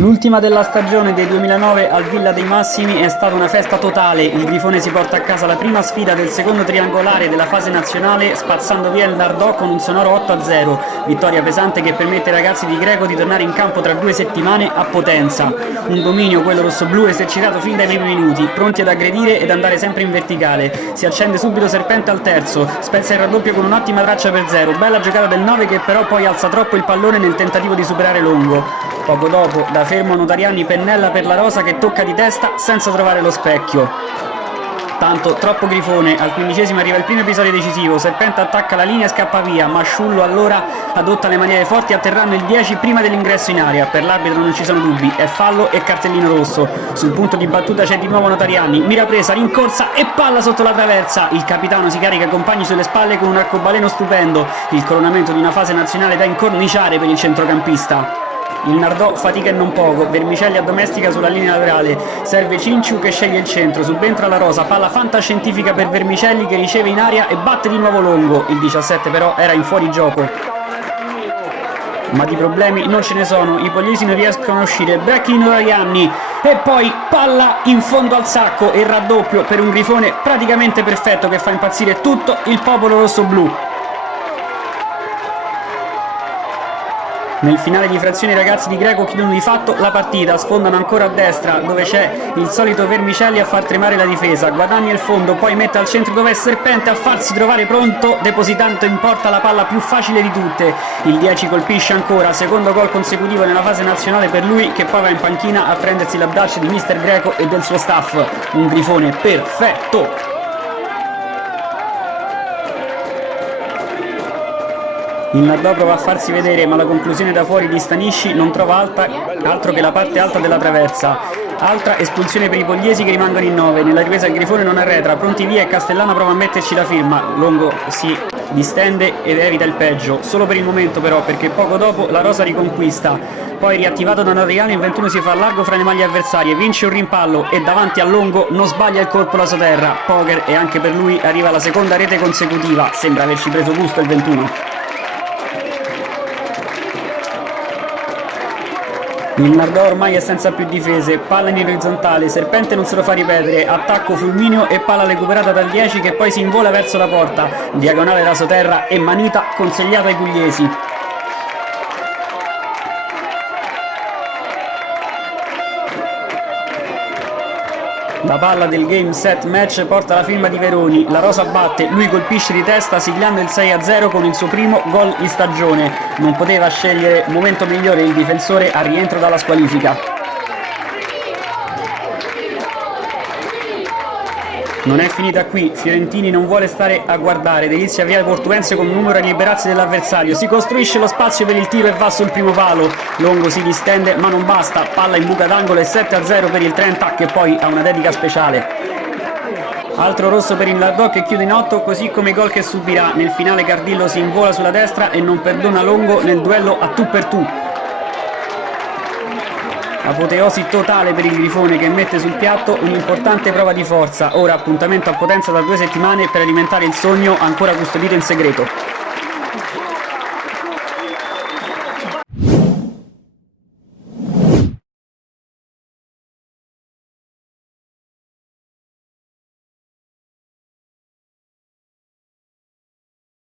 L'ultima della stagione del 2009 al Villa dei Massimi è stata una festa totale. Il Grifone si porta a casa la prima sfida del secondo triangolare della fase nazionale, spazzando via il Nardò con un sonoro 8-0. Vittoria pesante che permette ai ragazzi di Greco di tornare in campo tra 2 settimane a Potenza. Un dominio, quello rossoblù, esercitato fin dai primi minuti, pronti ad aggredire ed andare sempre in verticale. Si accende subito Serpente al terzo, spezza il raddoppio con un'ottima traccia per 0. Bella giocata del 9 che però poi alza troppo il pallone nel tentativo di superare Longo. Poco dopo, da fermo Notarianni pennella per la rosa che tocca di testa senza trovare lo specchio. Tanto troppo Grifone, al 15esimo arriva il primo episodio decisivo, Serpente attacca la linea e scappa via, ma Sciullo allora adotta le maniere forti atterrando il 10 prima dell'ingresso in area. Per l'arbitro non ci sono dubbi, è fallo e cartellino rosso. Sul punto di battuta c'è di nuovo Notarianni, mira presa, rincorsa e palla sotto la traversa. Il capitano si carica i compagni sulle spalle con un arcobaleno stupendo, il coronamento di una fase nazionale da incorniciare per il centrocampista. Il Nardò fatica e non poco, Vermicelli addomestica sulla linea laterale, serve Cinciu che sceglie il centro, subentra la rosa, palla fantascientifica per Vermicelli che riceve in aria e batte di nuovo Longo, il 17 però era in fuorigioco. Ma di problemi non ce ne sono, i pugliesi non riescono a uscire, break in Notarianni e poi palla in fondo al sacco e raddoppio per un Grifone praticamente perfetto che fa impazzire tutto il popolo rossoblù. Nel finale di frazione i ragazzi di Greco chiudono di fatto la partita, sfondano ancora a destra dove c'è il solito Vermicelli a far tremare la difesa, guadagna il fondo, poi mette al centro dove è Serpente a farsi trovare pronto, depositando in porta la palla più facile di tutte. Il 10 colpisce ancora, secondo gol consecutivo nella fase nazionale per lui che poi va in panchina a prendersi l'abbraccio di mister Greco e del suo staff. Un Grifone perfetto! Il Nardò prova a farsi vedere ma la conclusione da fuori di Stanisci non trova altro che la parte alta della traversa. Altra espulsione per i pugliesi che rimangono in 9. Nella ripresa il Grifone non arretra, pronti via e Castellana prova a metterci la firma. Longo si distende ed evita il peggio, solo per il momento però, perché poco dopo la rosa riconquista. Poi riattivato da Notarianni il 21 si fa largo fra le maglie avversarie, vince un rimpallo e davanti a Longo non sbaglia il colpo la Soterra. Poker e anche per lui arriva la seconda rete consecutiva, sembra averci preso gusto il 21. Il Nardò ormai è senza più difese, palla in orizzontale, Serpente non se lo fa ripetere, attacco fulmineo e palla recuperata dal 10 che poi si invola verso la porta, diagonale da Soterra e manita consigliata ai pugliesi. La palla del game set match porta la firma di Veroni, la rosa batte, lui colpisce di testa siglando il 6-0 con il suo primo gol in stagione. Non poteva scegliere momento migliore il difensore al rientro dalla squalifica. Non è finita qui, Fiorentini non vuole stare a guardare, delizia via Portuense con un numero a liberarsi dell'avversario, si costruisce lo spazio per il tiro e va sul primo palo, Longo si distende ma non basta, palla in buca d'angolo e 7-0 per il 30 che poi ha una dedica speciale. Altro rosso per il Nardò che chiude in 8 così come i gol che subirà, nel finale Cardillo si invola sulla destra e non perdona Longo nel duello a tu per tu. Apoteosi totale per il Grifone che mette sul piatto un'importante prova di forza, ora appuntamento a Potenza da 2 settimane per alimentare il sogno ancora custodito in segreto.